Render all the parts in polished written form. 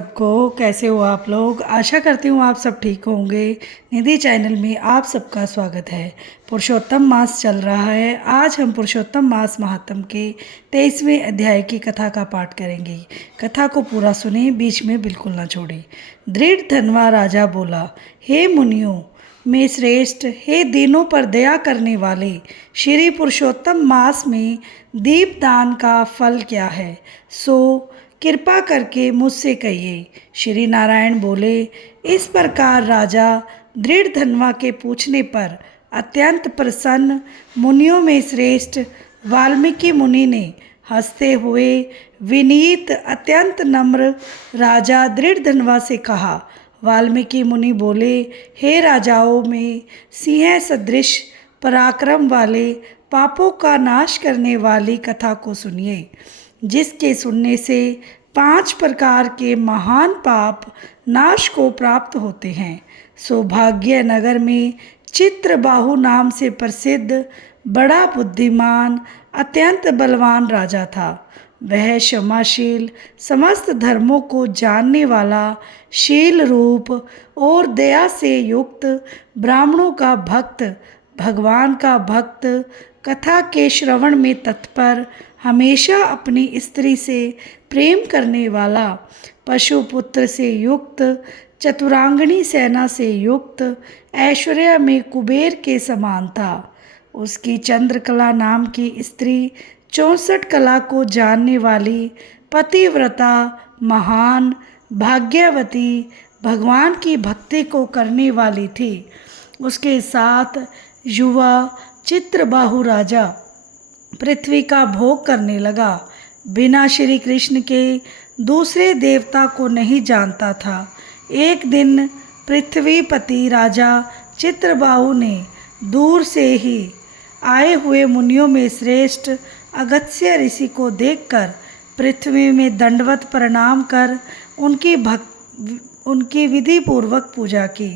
सबको कैसे हो आप लोग। आशा करती हूँ आप सब ठीक होंगे। निधि चैनल में आप सबका स्वागत है। पुरुषोत्तम मास चल रहा है। आज हम पुरुषोत्तम मास महात्म के 23वें अध्याय की कथा का पाठ करेंगे। कथा को पूरा सुने, बीच में बिल्कुल ना छोड़े। दृढ़ धनवा राजा बोला, हे मुनियों में श्रेष्ठ, हे दीनों पर दया करने वाले, श्री पुरुषोत्तम मास में दीपदान का फल क्या है, सो कृपा करके मुझसे कहिए। श्री नारायण बोले, इस प्रकार राजा दृढ़ धनवा के पूछने पर अत्यंत प्रसन्न मुनियों में श्रेष्ठ वाल्मीकि मुनि ने हंसते हुए विनीत अत्यंत नम्र राजा दृढ़ धनवा से कहा। वाल्मीकि मुनि बोले, हे राजाओं में सिंह सदृश पराक्रम वाले, पापों का नाश करने वाली कथा को सुनिए, जिसके सुनने से 5 प्रकार के महान पाप नाश को प्राप्त होते हैं। सौभाग्य नगर में चित्रबाहु नाम से प्रसिद्ध बड़ा बुद्धिमान अत्यंत बलवान राजा था। वह क्षमाशील, समस्त धर्मों को जानने वाला, शील रूप और दया से युक्त, ब्राह्मणों का भक्त, भगवान का भक्त, कथा के श्रवण में तत्पर, हमेशा अपनी स्त्री से प्रेम करने वाला, पशुपुत्र से युक्त, चतुरांगणी सेना से युक्त, ऐश्वर्य में कुबेर के समान था। उसकी चंद्रकला नाम की स्त्री 64 कला को जानने वाली, पतिव्रता, महान, भाग्यवती, भगवान की भक्ति को करने वाली थी। उसके साथ युवा चित्रबाहु राजा पृथ्वी का भोग करने लगा। बिना श्री कृष्ण के दूसरे देवता को नहीं जानता था। एक दिन पृथ्वीपति राजा चित्रबाहु ने दूर से ही आए हुए मुनियों में श्रेष्ठ अगस्त्य ऋषि को देखकर पृथ्वी में दंडवत प्रणाम कर उनकी विधि पूर्वक पूजा की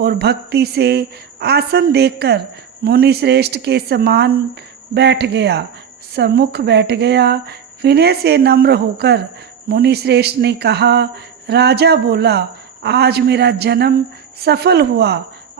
और भक्ति से आसन देखकर मुनि श्रेष्ठ के समान बैठ गया, सम्मुख बैठ गया। विनय से नम्र होकर मुनि श्रेष्ठ ने कहा। राजा बोला, आज मेरा जन्म सफल हुआ,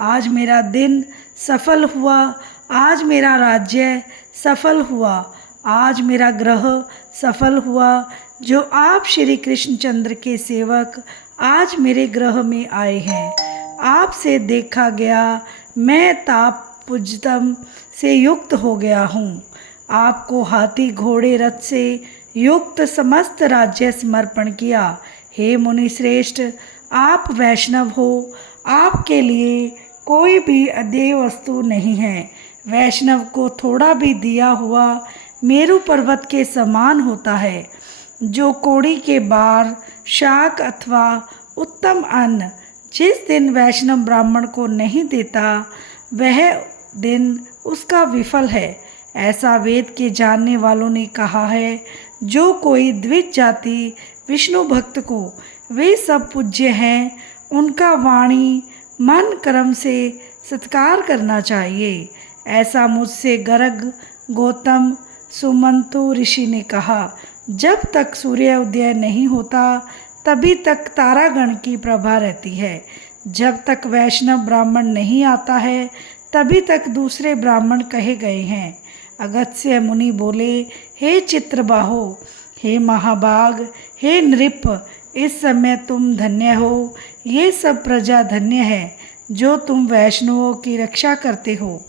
आज मेरा दिन सफल हुआ, आज मेरा राज्य सफल हुआ, आज मेरा ग्रह सफल हुआ। जो आप श्री कृष्णचंद्र के सेवक आज मेरे ग्रह में आए हैं, आपसे देखा गया मैं ताप पूजतम से युक्त हो गया हूँ। आपको हाथी घोड़े रथ से युक्त समस्त राज्य समर्पण किया। हे मुनि श्रेष्ठ, आप वैष्णव हो, आपके लिए कोई भी अदेय वस्तु नहीं है। वैष्णव को थोड़ा भी दिया हुआ मेरु पर्वत के समान होता है। जो कोड़ी के बार, शाक अथवा उत्तम अन्न जिस दिन वैष्णव ब्राह्मण को नहीं देता, वह दिन उसका विफल है, ऐसा वेद के जानने वालों ने कहा है। जो कोई द्विज जाति विष्णु भक्त को वे सब पूज्य हैं, उनका वाणी मन कर्म से सत्कार करना चाहिए। ऐसा मुझसे गर्ग, गौतम, सुमंतु ऋषि ने कहा। जब तक सूर्य उदय नहीं होता तभी तक तारागण की प्रभा रहती है। जब तक वैष्णव ब्राह्मण नहीं आता है तभी तक दूसरे ब्राह्मण कहे गए हैं। अगस्त्य मुनि बोले, हे चित्रबाहो, हे महाभाग, हे नृप, इस समय तुम धन्य हो। ये सब प्रजा धन्य है जो तुम वैष्णवों की रक्षा करते हो।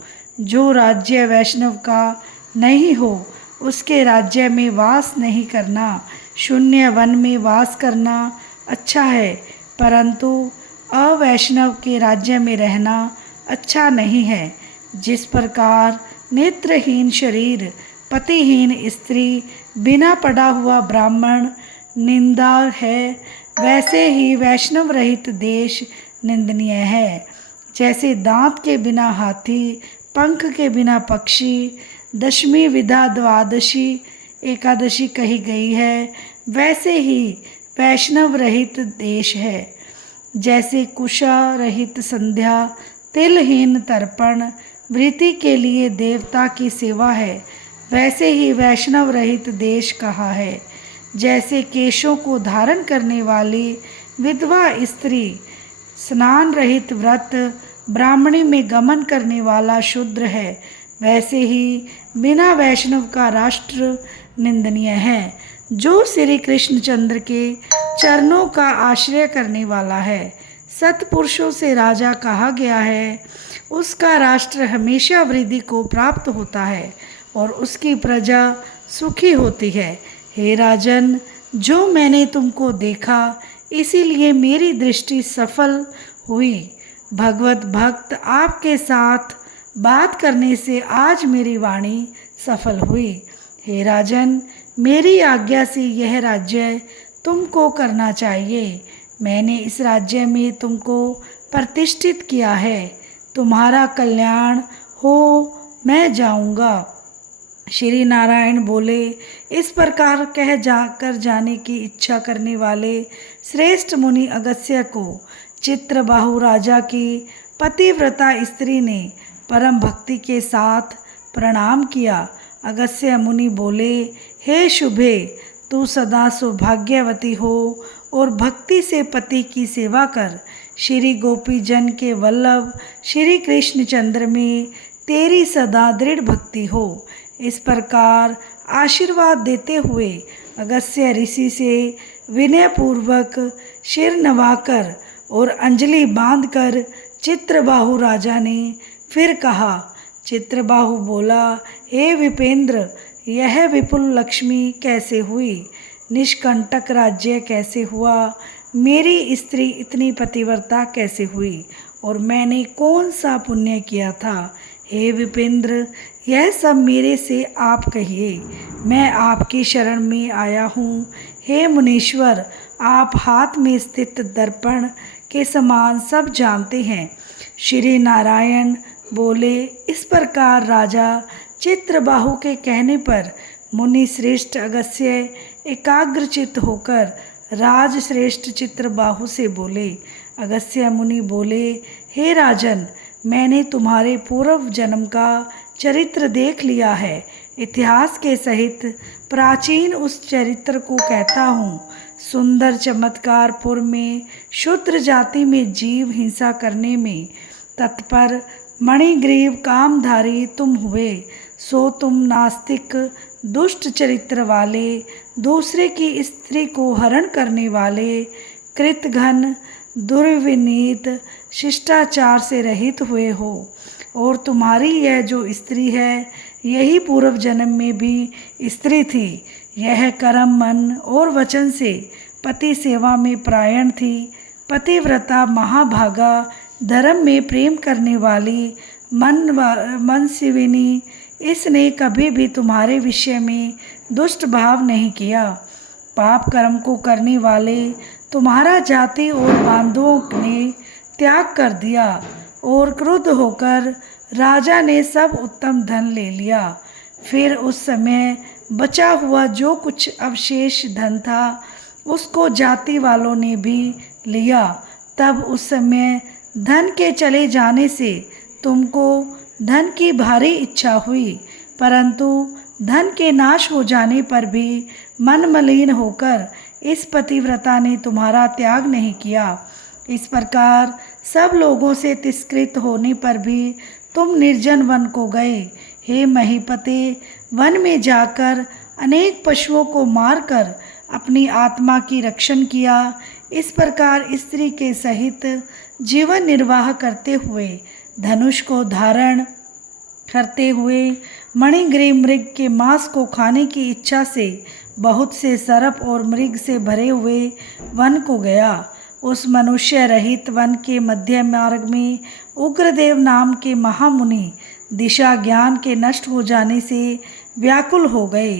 जो राज्य वैष्णव का नहीं हो उसके राज्य में वास नहीं करना, शून्य वन में वास करना अच्छा है, परंतु अवैष्णव के राज्य में रहना अच्छा नहीं है। जिस प्रकार नेत्रहीन शरीर, पतिहीन स्त्री, बिना पढ़ा हुआ ब्राह्मण निंदा है, वैसे ही वैष्णव रहित देश निंदनीय है। जैसे दांत के बिना हाथी, पंख के बिना पक्षी, दशमी विधा द्वादशी एकादशी कही गई है, वैसे ही वैष्णव रहित देश है। जैसे कुशा रहित संध्या, तिलहीन तर्पण, वृत्ति के लिए देवता की सेवा है, वैसे ही वैष्णव रहित देश कहा है। जैसे केशों को धारण करने वाली विधवा स्त्री, स्नान रहित व्रत, ब्राह्मणी में गमन करने वाला शूद्र है, वैसे ही बिना वैष्णव का राष्ट्र निंदनीय है। जो श्री कृष्णचंद्र के चरणों का आश्रय करने वाला है, सत्पुरुषों से राजा कहा गया है, उसका राष्ट्र हमेशा वृद्धि को प्राप्त होता है और उसकी प्रजा सुखी होती है। हे राजन, जो मैंने तुमको देखा इसीलिए मेरी दृष्टि सफल हुई। भगवत भक्त आपके साथ बात करने से आज मेरी वाणी सफल हुई। हे राजन, मेरी आज्ञा से यह राज्य तुमको करना चाहिए। मैंने इस राज्य में तुमको प्रतिष्ठित किया है। तुम्हारा कल्याण हो, मैं जाऊंगा। श्री नारायण बोले, इस प्रकार कह जाकर जाने की इच्छा करने वाले श्रेष्ठ मुनि अगस्त्य को चित्रबाहु राजा की पतिव्रता स्त्री ने परम भक्ति के साथ प्रणाम किया। अगस्त्य मुनि बोले, हे शुभे, तू सदा सौभाग्यवती हो और भक्ति से पति की सेवा कर। श्री गोपी जन के वल्लभ श्री कृष्णचंद्र में तेरी सदा दृढ़ भक्ति हो। इस प्रकार आशीर्वाद देते हुए अगस्त्य ऋषि से विनयपूर्वक सिर नवाकर और अंजलि बांधकर चित्रबाहु राजा ने फिर कहा। चित्रबाहु बोला, हे विपेंद्र, यह विपुल लक्ष्मी कैसे हुई? निष्कंटक राज्य कैसे हुआ? मेरी स्त्री इतनी पतिव्रता कैसे हुई? और मैंने कौन सा पुण्य किया था? हे विपेंद्र, यह सब मेरे से आप कहिए। मैं आपकी शरण में आया हूँ। हे मुनीश्वर, आप हाथ में स्थित दर्पण के समान सब जानते हैं। श्री नारायण बोले, इस प्रकार राजा चित्रबाहु के कहने पर मुनि श्रेष्ठ अगस्त्य एकाग्रचित्त होकर राजश्रेष्ठ चित्रबाहु से बोले। अगस्त्य मुनि बोले, हे राजन, मैंने तुम्हारे पूर्व जन्म का चरित्र देख लिया है। इतिहास के सहित प्राचीन उस चरित्र को कहता हूँ। सुंदर चमत्कारपुर में शूद्र जाति में जीव हिंसा करने में तत्पर मणिग्रीव कामधारी तुम हुए। सो तुम नास्तिक दुष्ट चरित्र वाले, दूसरे की स्त्री को हरण करने वाले, कृतघ्न दुर्विनीत शिष्टाचार से रहित हुए हो। और तुम्हारी यह जो स्त्री है, यही पूर्व जन्म में भी स्त्री थी। यह कर्म मन और वचन से पति सेवा में परायण थी। पतिव्रता महाभागा, धर्म में प्रेम करने वाली, मनसिविनी, इसने कभी भी तुम्हारे विषय में दुष्ट भाव नहीं किया। पाप कर्म को करने वाले तुम्हारा जाति और बांधवों ने त्याग कर दिया और क्रुद्ध होकर राजा ने सब उत्तम धन ले लिया। फिर उस समय बचा हुआ जो कुछ अवशेष धन था, उसको जाति वालों ने भी लिया। तब उस समय धन के चले जाने से तुमको धन की भारी इच्छा हुई, परंतु धन के नाश हो जाने पर भी मन मलिन होकर इस पतिव्रता ने तुम्हारा त्याग नहीं किया। इस प्रकार सब लोगों से तिरस्कृत होने पर भी तुम निर्जन वन को गए। हे महीपते, वन में जाकर अनेक पशुओं को मारकर अपनी आत्मा की रक्षण किया। इस प्रकार स्त्री के सहित जीवन निर्वाह करते हुए, धनुष को धारण करते हुए, मणिग्रीव मृग के मांस को खाने की इच्छा से बहुत से सर्प और मृग से भरे हुए वन को गया। उस मनुष्य रहित वन के मध्य मार्ग में उग्रदेव नाम के महामुनि दिशा ज्ञान के नष्ट हो जाने से व्याकुल हो गए।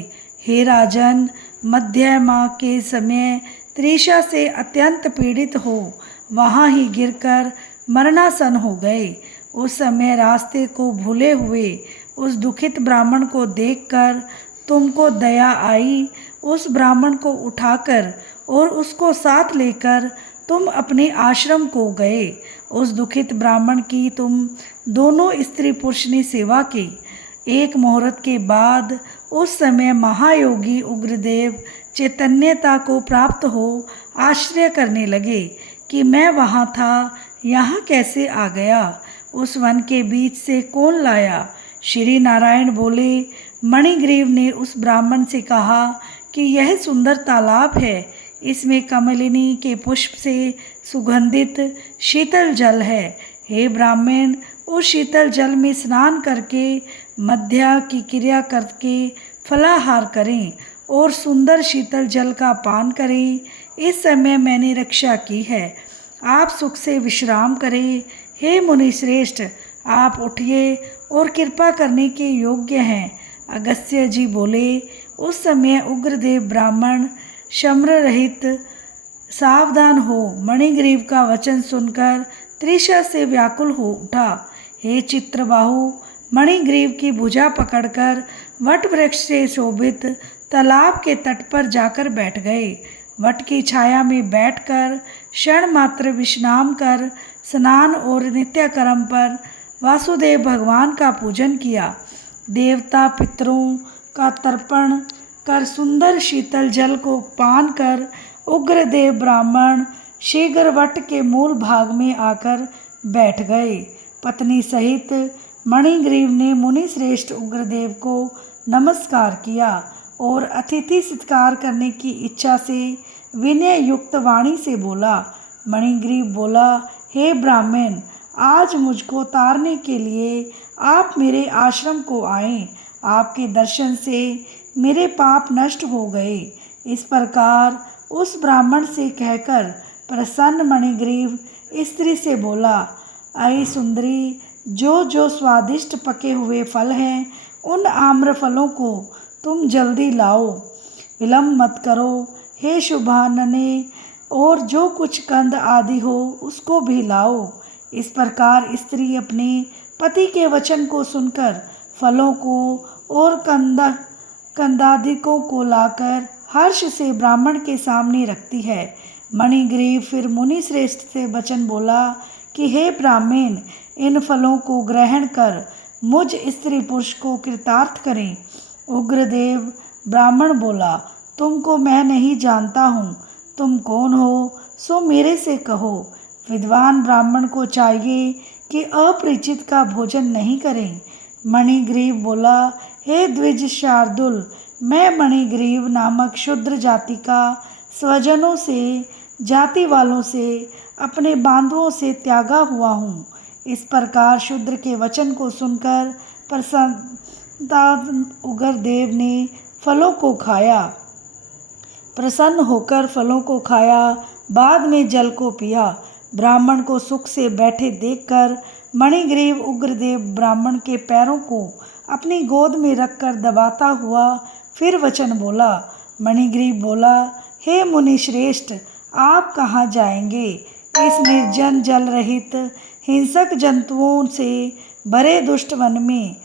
हे राजन, मध्यमा के समय तृषा से अत्यंत पीड़ित हो वहाँ ही गिरकर मरणासन हो गए। उस समय रास्ते को भूले हुए उस दुखित ब्राह्मण को देखकर तुमको दया आई। उस ब्राह्मण को उठाकर और उसको साथ लेकर तुम अपने आश्रम को गए। उस दुखित ब्राह्मण की तुम दोनों स्त्री पुरुष ने सेवा की। एक मुहूर्त के बाद उस समय महायोगी उग्रदेव चैतन्यता को प्राप्त हो आश्चर्य करने लगे कि मैं वहाँ था, यहाँ कैसे आ गया, उस वन के बीच से कौन लाया। श्री नारायण बोले, मणिग्रीव ने उस ब्राह्मण से कहा कि यह सुंदर तालाब है, इसमें कमलिनी के पुष्प से सुगंधित शीतल जल है। हे ब्राह्मण, उस शीतल जल में स्नान करके मध्या की क्रिया करके फलाहार करें और सुंदर शीतल जल का पान करें। इस समय मैंने रक्षा की है, आप सुख से विश्राम करें। हे मुनि श्रेष्ठ, आप उठिए और कृपा करने के योग्य हैं। अगस्त्य जी बोले, उस समय उग्रदेव ब्राह्मण शम्र रहित सावधान हो मणिग्रीव का वचन सुनकर तृषा से व्याकुल हो उठा। हे चित्रबाहु, मणिग्रीव की भुजा पकड़कर वट वृक्ष से शोभित तालाब के तट पर जाकर बैठ गए। वट की छाया में बैठकर क्षण मात्र विश्राम कर स्नान और नित्य कर्म पर वासुदेव भगवान का पूजन किया। देवता पितरों का तर्पण कर सुंदर शीतल जल को पान कर उग्रदेव ब्राह्मण शीघ्र वट के मूल भाग में आकर बैठ गए। पत्नी सहित मणिग्रीव ने मुनि श्रेष्ठ उग्रदेव को नमस्कार किया और अतिथि सत्कार करने की इच्छा से विनय युक्त वाणी से बोला। मणिग्रीव बोला, हे ब्राह्मण, आज मुझको तारने के लिए आप मेरे आश्रम को आए। आपके दर्शन से मेरे पाप नष्ट हो गए। इस प्रकार उस ब्राह्मण से कहकर प्रसन्न मणिग्रीव स्त्री से बोला, अये सुंदरी, जो जो स्वादिष्ट पके हुए फल हैं उन आम्र फलों को तुम जल्दी लाओ, विलम्ब मत करो। हे शुभानने, और जो कुछ कंद आदि हो उसको भी लाओ। इस प्रकार स्त्री अपने पति के वचन को सुनकर फलों को और कंदादिकों को लाकर हर्ष से ब्राह्मण के सामने रखती है। मणिग्रीव फिर मुनि श्रेष्ठ से वचन बोला कि हे ब्राह्मण, इन फलों को ग्रहण कर मुझ स्त्री पुरुष को कृतार्थ करें। उग्रदेव ब्राह्मण बोला, तुमको मैं नहीं जानता हूँ, तुम कौन हो सो मेरे से कहो। विद्वान ब्राह्मण को चाहिए कि अपरिचित का भोजन नहीं करें। मणिग्रीव बोला, हे द्विज शार्दुल, मैं मणिग्रीव नामक शूद्र जाति का स्वजनों से, जाति वालों से, अपने बांधवों से त्यागा हुआ हूँ। इस प्रकार शूद्र के वचन को सुनकर प्रसन्नता उग्रदेव ने फलों को खाया। प्रसन्न होकर फलों को खाया, बाद में जल को पिया। ब्राह्मण को सुख से बैठे देखकर मणिग्रीव उग्रदेव ब्राह्मण के पैरों को अपनी गोद में रखकर दबाता हुआ फिर वचन बोला। मणिग्रीव बोला, हे मुनि श्रेष्ठ, आप कहाँ जाएंगे? इस निर्जन जल रहित हिंसक जंतुओं से भरे दुष्ट वन में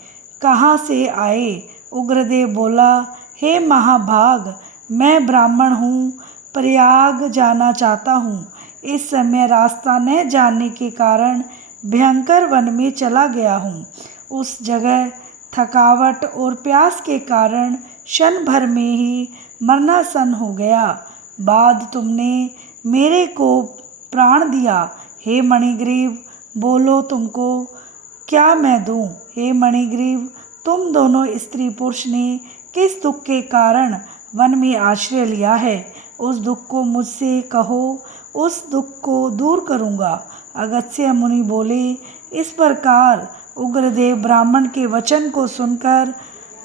कहाँ से आए? उग्रदेव बोला, हे महाभाग, मैं ब्राह्मण हूँ, प्रयाग जाना चाहता हूँ। इस समय रास्ता न जानने के कारण भयंकर वन में चला गया हूँ। उस जगह थकावट और प्यास के कारण क्षण भर में ही मरणासन हो गया। बाद तुमने मेरे को प्राण दिया। हे मणिग्रीव, बोलो तुमको क्या मैं दूँ? हे मणिग्रीव, तुम दोनों स्त्री पुरुष ने किस दुख के कारण वन में आश्रय लिया है? उस दुख को मुझसे कहो, उस दुख को दूर करूँगा। अगस्त्य मुनि बोले। इस प्रकार उग्रदेव ब्राह्मण के वचन को सुनकर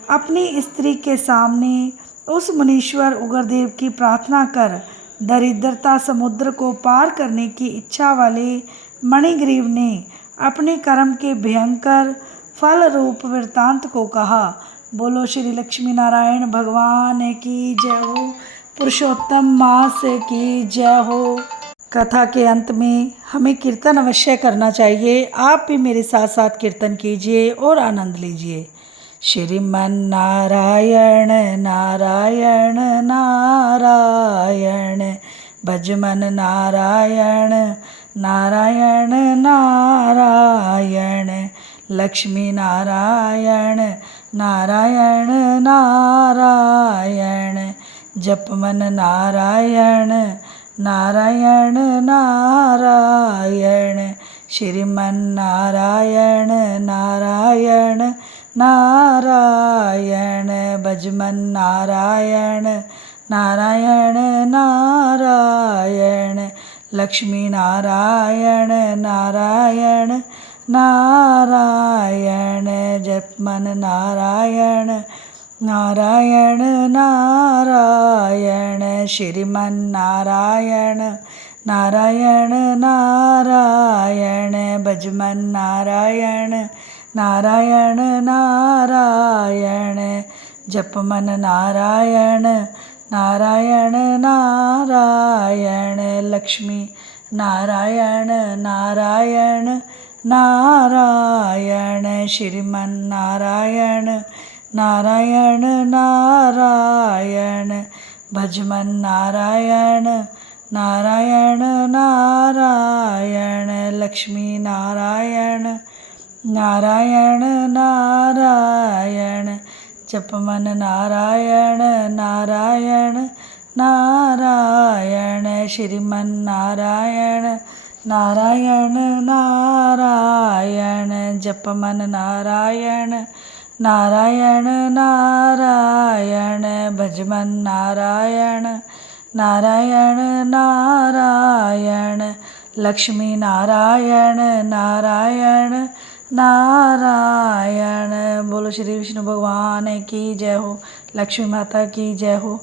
अपनी स्त्री के सामने उस मुनीश्वर उग्रदेव की प्रार्थना कर दरिद्रता समुद्र को पार करने की इच्छा वाले मणिग्रीव ने अपने कर्म के भयंकर फल रूप वृत्तांत को कहा। बोलो श्री लक्ष्मी नारायण भगवान की जय हो, पुरुषोत्तम मास की जय हो। कथा के अंत में हमें कीर्तन अवश्य करना चाहिए। आप भी मेरे साथ साथ कीर्तन कीजिए और आनंद लीजिए। श्रीमन नारायण नारायण नारायण, भजमन नारायण नारायण नारायण, लक्ष्मी नारायण नारायण नारायण, जप मन नारायण नारायण नारायण, श्रीमन नारायण नारायण नारायण, भजमन नारायण नारायण नारायण, लक्ष्मी नारायण नारायण नारायण, जपमन नारायण नारायण नारायण, श्रीमन नारायण नारायण नारायण, भजमन नारायण नारायण नारायण, जपमन नारायण नारायण नारायण, लक्ष्मी नारायण नारायण नारायण, श्रीमन नारायण नारायण नारायण, भजमन नारायण नारायण नारायण, लक्ष्मी नारायण नारायण नारायण, जपमन नारायण नारायण नारायण, श्रीमन नारायण नारायण नारायण, जपमन नारायण नारायण नारायण, भजमन नारायण नारायण नारायण, लक्ष्मी नारायण नारायण नारायण। बोलो श्री विष्णु भगवान की जय हो, लक्ष्मी माता की जय हो।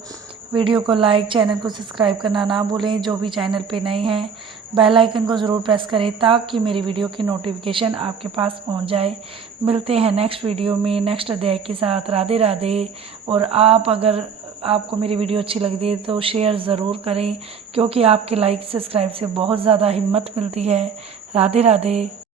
वीडियो को लाइक, चैनल को सब्सक्राइब करना ना भूलें। जो भी चैनल पे नए हैं बेल आइकन को ज़रूर प्रेस करें ताकि मेरी वीडियो की नोटिफिकेशन आपके पास पहुंच जाए। मिलते हैं नेक्स्ट वीडियो में नेक्स्ट अध्याय के साथ। राधे राधे। और अगर आपको मेरी वीडियो अच्छी लगती है तो शेयर ज़रूर करें, क्योंकि आपके लाइक सब्सक्राइब से बहुत ज़्यादा हिम्मत मिलती है। राधे राधे।